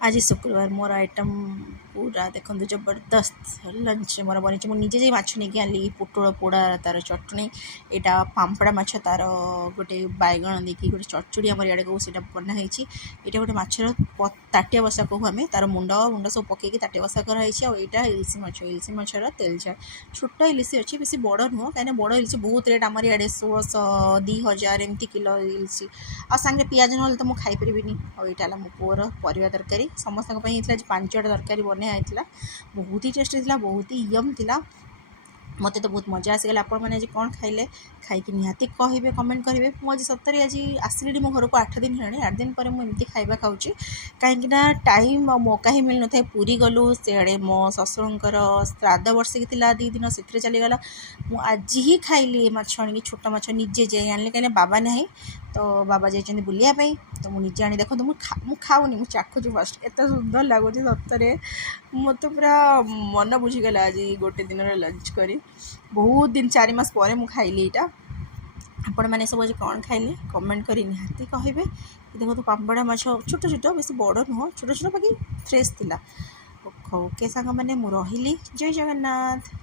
आज शुक्रवार मोर आइटम पूरा देखो जबरदस्त लंच मोर बनी मुझे जाई माछ नहीं आनी पोटल पोड़ा तार चटनी यहाँ पांपड़ा माछ तार गोटे बैगण देखिए गोटे चचड़ी आम इे कहूँ से बनाई यहाँ गोटे माछर ताटिया बसा कहूँ आम तार मुंड मुंड सब पकईकि ताटिया बसा कराई यहाँ इलिशी माछर तेल छाड़ छोट इलिशी अच्छी बेस बड़ नुह कहीं बड़ इलिशी बहुत रेट आम इे 1600 2000 एमती किलो इलिशी आ सांगे पियाज ना तो मुझे खाईपरि और यहाँ मो पुअर परिवा तरकारी समस्त आज 5टा तरकारी बनाई बहुत ही टेस्टी था बहुत ही यम था मत तो बहुत मजा आसीगला आपण मैंने आज कौन खाइले खाई निहाती कहे कमेंट करेंगे मुझे सतरे आज आसिली मो घर को 8 दिन है 8 दिन पर मुझे खाଇବା खाऊँ कहीं टाइम मौका ही मिल न था पूरी गलु सियाड़े मो ससुरंकर श्राद्ध वर्षिक 2 दिन से चलीगला आज ही खाइली माछ आनी छोट माछ निजे जाए आनी कहीं बाबा ना तो बाबा जाइए बुलायापाई तो मुझे आनी देखो मुझे खाऊनी मुझे चाखुची फर्स्ट एत सुंदर लगुच सतरे मत पूरा मन बुझीगला आज गोटे दिन लंच करी बहुत दिन 4 मास पर मुझे खाइली यहाँ आपण मैंने सब आज कौन खाइले कमेंट कर निहाती कहे देखो तो पांपड़ा माछ छोट छोट बेस बड़ नुह छोट छोट बाकी फ्रेश थिला ओके सांग मैंने रही जय जगन्नाथ।